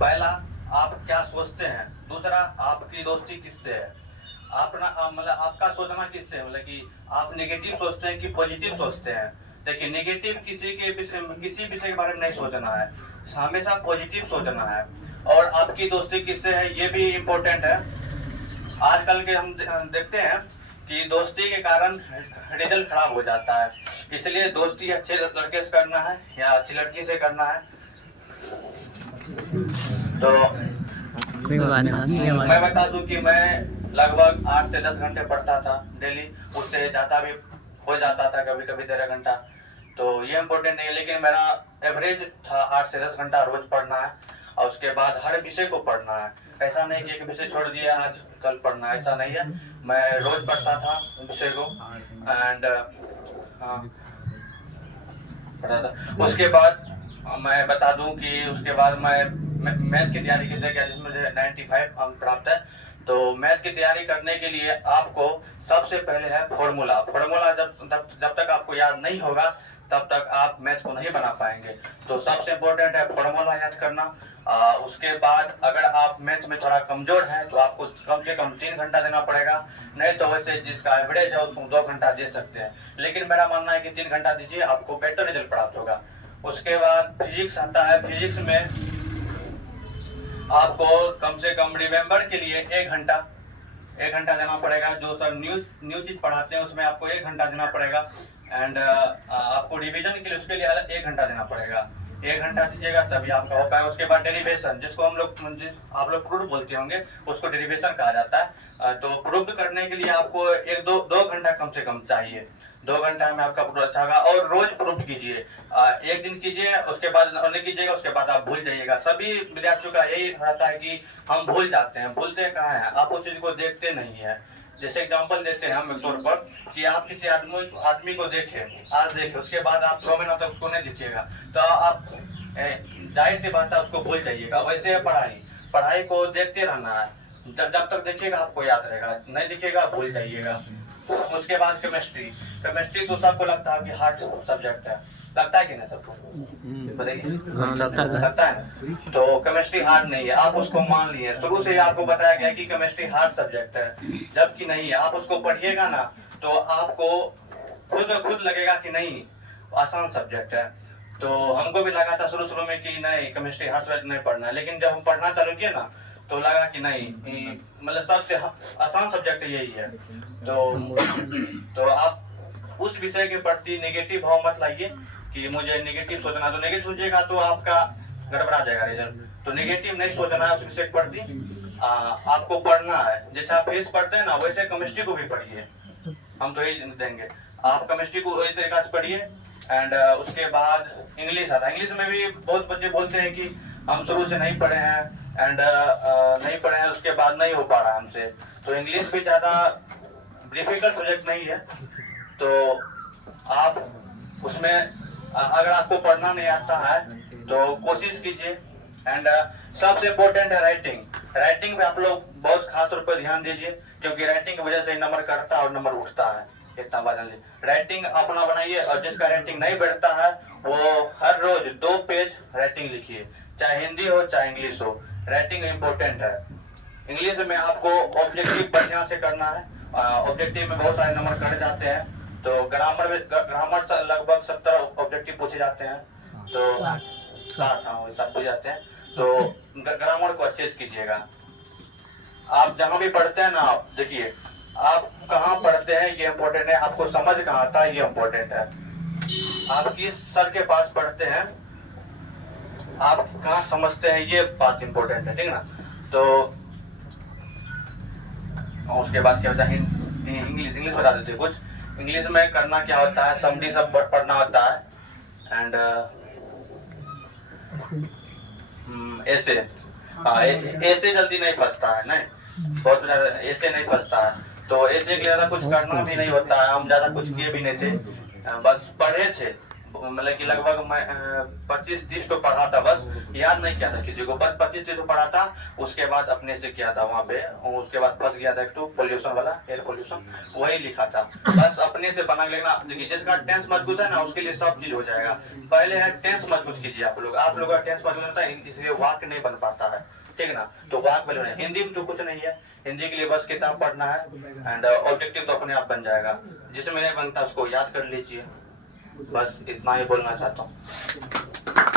पहला आप क्या सोचते हैं, दूसरा आपकी दोस्ती किससे है, मतलब आपका सोचना किससे है, मतलब कि आप नेगेटिव सोचते हैं कि पॉजिटिव सोचते हैं। देखिए नेगेटिव किसी विषय के बारे में नहीं सोचना है, हमेशा पॉजिटिव सोचना है। और आपकी दोस्ती किससे है ये भी इम्पोर्टेंट है। आजकल के हम देखते हैं कि दोस्ती के कारण रिजल्ट खराब हो जाता है, इसलिए दोस्ती अच्छे लड़के से करना है या अच्छी लड़की से करना है। तो मैं बता दूं कि मैं लगभग 8 से 10 घंटे पढ़ता था डेली, उससे ज़्यादा भी हो जाता था, कभी कभी 13 घंटा। तो ये इम्पोर्टेंट नहीं है, लेकिन मेरा एवरेज था 8 से 10 घंटा रोज पढ़ना है, और उसके बाद हर विषय को पढ़ना है। ऐसा नहीं कि एक विषय छोड़ दिया आज कल पढ़ना, ऐसा नहीं है। मैं रोज पढ़ता था विषय को एंड पढ़ा था। उसके बाद मैं बता दूं कि उसके बाद मैं मैथ की तैयारी कैसे किया, जिसमें मुझे 95 अंक प्राप्त है। तो मैथ की तैयारी करने के लिए आपको सबसे पहले है फॉर्मूला। जब तक आपको याद नहीं होगा तब तक आप मैथ को नहीं बना पाएंगे। तो सबसे इम्पोर्टेंट है फॉर्मूला याद करना। उसके बाद अगर आप मैथ में थोड़ा कमजोर है तो आपको कम से कम 3 घंटा देना पड़ेगा, नहीं तो वैसे जिसका एवरेज है उसको 2 घंटा दे सकते हैं, लेकिन मेरा मानना है कि 3 घंटा दीजिए, आपको बेटर रिजल्ट प्राप्त होगा। उसके बाद फिजिक्स आता है। फिजिक्स में आपको कम से कम रिमेम्बर के लिए 1 घंटा देना पड़ेगा। जो सर न्यू चीज पढ़ाते हैं उसमें आपको 1 घंटा देना पड़ेगा। एंड आपको रिवीजन के लिए उसके लिए अलग 1 घंटा देना पड़ेगा। 1 घंटा दीजिएगा तभी आपका हो पाएगा। उसके बाद डेरिवेशन, जिसको आप लोग प्रूफ बोलते होंगे, उसको डेरिवेशन कहा जाता है। तो प्रूफ करने के लिए आपको 1-2 घंटा कम से कम चाहिए। 2 घंटा में आपका प्रूफ अच्छा होगा। और रोज प्रूफ कीजिए, एक दिन कीजिए, उसके बाद नहीं कीजिएगा, उसके बाद आप भूल जाइएगा। सभी विद्यार्थियों का यही रहता है कि हम भूल जाते हैं। भूलते कहाँ हैं, आप उस चीज को देखते नहीं है। जैसे एग्जांपल देते हैं हम तौर पर कि आप किसी आदमी को देखें, आज देखें, उसके बाद आप 6 महीनों तक उसको नहीं दिखेगा, तो आप जाहिर सी बात है उसको भूल जाइएगा। वैसे पढ़ाई को देखते रहना है, जब तक देखिएगा आपको याद रहेगा, नहीं दिखेगा भूल जाइएगा। उसके बाद केमिस्ट्री तो सबको लगता है कि हार्ड सब्जेक्ट है, लगता है कि नहीं सबको, बताइए लगता है। तो केमिस्ट्री हार्ड नहीं है, आप उसको मान लिए, शुरू से ही आपको बताया गया कि केमिस्ट्री हार्ड सब्जेक्ट है, जबकि नहीं है। आप उसको पढ़िएगा ना तो आपको खुद लगेगा कि नहीं आसान सब्जेक्ट है। तो हमको भी लगा था शुरू में कि नहीं केमिस्ट्री हार्ड सब्जेक्ट नहीं पढ़ना है, लेकिन जब हम पढ़ना चालू किए ना तो लगा कि नहीं, मतलब सबसे आसान सब्जेक्ट यही है। तो आप उस विषय के प्रति नेगेटिव भाव मत लाइए कि मुझे नेगेटिव सोचना। तो नेगेटिव सोचिएगा तो आपका गड़बड़ा जाएगा रिजल्ट। तो नेगेटिव नहीं सोचना है उस विषय के प्रति, आपको पढ़ना है। जैसे आप फिजिक्स पढ़ते हैं ना, वैसे केमिस्ट्री को भी पढ़िए। हम तो यही देंगे, आप केमिस्ट्री को इस तरीका से पढ़िए। एंड उसके बाद इंग्लिश आता है। इंग्लिश में भी बहुत बच्चे बोलते हैं कि हम शुरू से नहीं पढ़े हैं एंड नहीं पढ़े हैं, उसके बाद नहीं हो पा रहा हमसे। तो इंग्लिश भी ज़्यादा डिफिकल्ट सब्जेक्ट नहीं है। तो आप उसमें अगर आपको पढ़ना नहीं आता है तो कोशिश कीजिए। एंड सबसे इम्पोर्टेंट है राइटिंग पे आप लोग बहुत खास तौर पर ध्यान दीजिए, क्योंकि राइटिंग की वजह से नंबर कटता है और नंबर उठता है। इतना बात जान लीजिए, राइटिंग अपना बनाइए। और जिसका राइटिंग नहीं बढ़ता है वो हर रोज 2 पेज राइटिंग लिखिए, चाहे हिंदी हो चाहे इंग्लिश हो। राइटिंग इम्पोर्टेंट है। इंग्लिश में आपको ऑब्जेक्टिव बढ़िया से करना है। ऑब्जेक्टिव में बहुत सारे नंबर कट जाते हैं। तो ग्रामर से लगभग 70 ऑब्जेक्टिव पूछे जाते हैं, तो 60 पूछे जाते हैं। तो ग्रामर को अच्छे से कीजिएगा। आप जहाँ भी पढ़ते हैं ना, देखिए आप कहाँ पढ़ते हैं ये इम्पोर्टेंट है, आपको समझ कहाँ आता है ये इम्पोर्टेंट है। आप किस सर के पास पढ़ते हैं, आप कहाँ समझते हैं, ये बात इम्पोर्टेंट है, ठीक ना। तो उसके बाद क्या होता है, इंग्लिश बता देते कुछ। इंग्लिश में करना क्या होता है, समरी सब पढ़ना होता है। एंड ऐसे जल्दी नहीं फंसता है, नहीं बहुत ऐसे नहीं फंसता है। तो ऐसे के ज़्यादा कुछ करना भी नहीं होता है, हम ज़्यादा कुछ किए भी नहीं थे, बस पढ़े थे, मतलब कि लगभग मैं 25-30 तो पढ़ा था, बस याद नहीं किया था किसी को, बस 25-30 तो पढ़ा था। उसके बाद अपने से किया था वहाँ पे, उसके बाद फंस गया था एक तो पोल्यूशन वाला, एयर पोल्यूशन, वही लिखा था। बस अपने से बना लेना। देखिए जिसका टेंस मजबूत है ना उसके लिए सब चीज हो जाएगा। पहले है टेंस मजबूत कीजिए आप लोग का टेंस मजबूत होता है, इसलिए वाक्य नहीं बन पाता है, ठीक ना। तो वाक्य पहले बने। हिंदी में तो कुछ नहीं है, हिंदी के लिए बस किताब पढ़ना है एंड ऑब्जेक्टिव तो अपने आप बन जाएगा। जिसमें नहीं बनता उसको याद कर लीजिए। बस इतना ही बोलना चाहता हूँ।